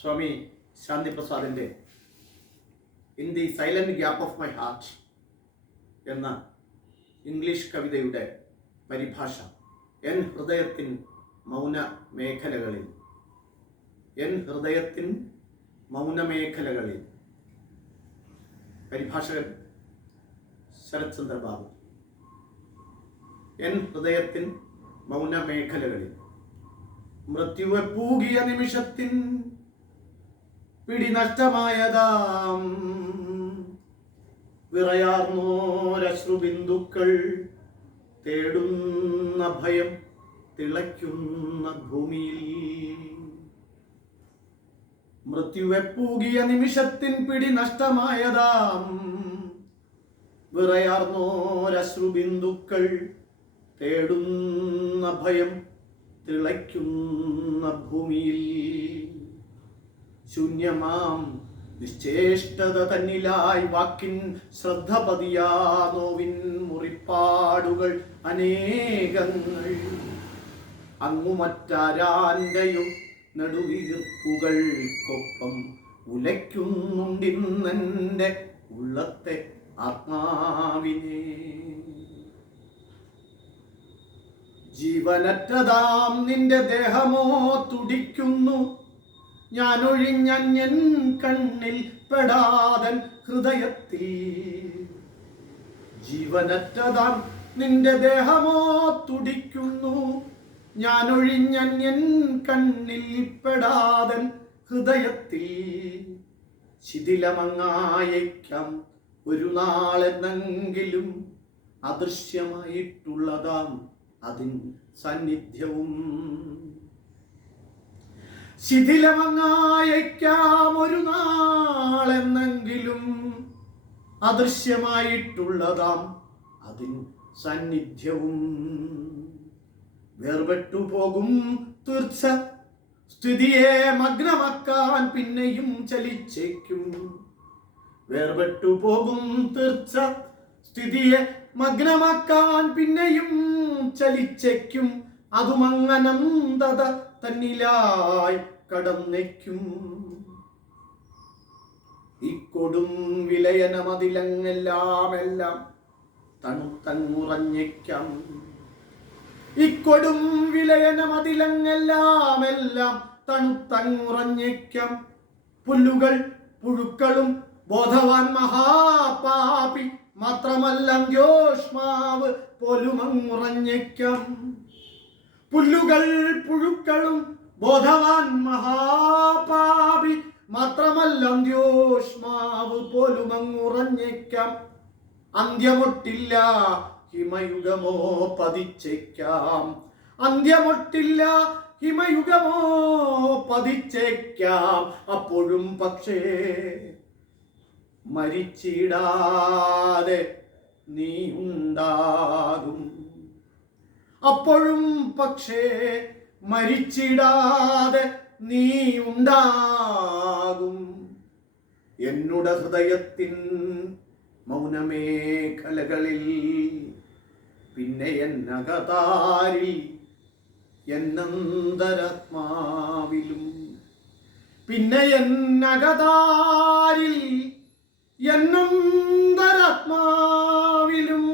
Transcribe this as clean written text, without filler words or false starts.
സ്വാമി ശാന്തി പ്രസാദിൻ്റെ in the silent gap of my heart എന്ന English കവിതയുടെ പരിഭാഷ. എൻ ഹൃദയത്തിൻ മൗന മേഖലകളിൽ, എൻ ഹൃദയത്തിൻ മൗനമേഖലകളിൽ. പരിഭാഷകൻ ശരത് ചന്ദ്ര ബാബു. എൻ ഹൃദയത്തിൻ മൗനമേഖലകളിൽ മൃത്യുവെ പൂകിയ നിമിഷത്തിൻ പിടി നഷ്ടമായതാം വിറയാർന്നോരശ്രുബിന്ദുക്കൾ തേടുന്ന ഭയം തിളയ്ക്കുന്ന ഭൂമിയിൽ. മൃത്യുവെ പൂകിയ നിമിഷത്തിൻ പിടി നഷ്ടമായതാം വിറയാർന്നോരശ്രുബിന്ദുക്കൾ തേടുന്ന ഭയം തിളയ്ക്കുന്ന ഭൂമിയിൽ. ശൂന്യമാം നിശ്ചേഷ്ടത തന്നിലായി വാക്കിൻ ശ്രദ്ധ പതിയാ നോവിൻ മുറിപ്പാടുകൾ അനേകങ്ങൾ. അങ്ങു മറ്റാരാന്റെയും നെടുവീർപ്പുകൾക്കൊപ്പം ഉലയ്ക്കുന്നുണ്ടിന്നെൻ്റെ ഉള്ളത്തെ ആത്മാവിനെ. ജീവനറ്റതാം നിന്റെ ദേഹമോ തുടിക്കുന്നു, ഞാനൊഴിഞ്ഞൻ കണ്ണിൽ പെടാതൻ ഹൃദയത്തിൽ. ജീവനറ്റതാം നിന്റെ ദേഹമോ തുടിക്കുന്നു, ഞാനൊഴിഞ്ഞൻ കണ്ണിൽ പെടാതൻ ഹൃദയത്തിൽ. ശിഥിലമങ്ങായേക്കാം ഒരു നാളെന്നെങ്കിലും അദൃശ്യമായിട്ടുള്ളതാം അതിൻ സാന്നിധ്യവും. ശിഥിലമങ്ങായേക്കാം ഒരു നാളെന്നെങ്കിലും അദൃശ്യമായിട്ടുള്ളതാം അതിൻ സാന്നിധ്യവും. വേർപെട്ടു പോകും തീർച്ച സ്ഥിതിയെ മഗ്നമാക്കാൻ പിന്നെയും ചലിച്ചേക്കും. വേർപെട്ടു പോകും തീർച്ച സ്ഥിതിയെ മഗ്നമാക്കാൻ പിന്നെയും ചലിച്ചേക്കും. അതുമങ്ങനന്തത തന്നിലായി കടന്നേക്കും. ഈ കൊടും വിലയനമതിലെല്ലാം തണുത്തങ്ങുറഞ്ഞേക്കാം. ഇക്കൊടും വിലയനമതിലെല്ലാം തണുത്തങ്ങുറഞ്ഞേക്കാം. പുല്ലുകൾ പുഴുക്കളും ബോധവാൻ മഹാപാപി മാത്രമല്ല ജ്യോഷ്മാവ് പോലുമങ്ങുറഞ്ഞേക്കാം. പുല്ലുകൾ പുഴുക്കളും ബോധവാൻ മഹാപാപി മാത്രമല്ല ജ്യോഷ്മാവ് പോലുമങ്ങുറഞ്ഞേക്കാം. അന്ത്യമൊട്ടില്ല ഹിമയുഗമോ പതിച്ചേക്കാം. അന്ത്യമൊട്ടില്ല ഹിമയുഗമോ പതിച്ചേക്കാം. അപ്പോഴും പക്ഷേ മരിച്ചിടാതെ നീ ഉണ്ടാകും. അപ്പോഴും പക്ഷേ മരിച്ചിടാതെ നീ ഉണ്ടാകും. എന്നുടെ ഹൃദയത്തിൻ മൗനമേഖലകളിൽ പിന്നെ എന്നകതാരിൽ എന്നന്തരാത്മാവിലും. പിന്നെ എന്നകതാരിൽ എന്നന്തരാത്മാവിലും.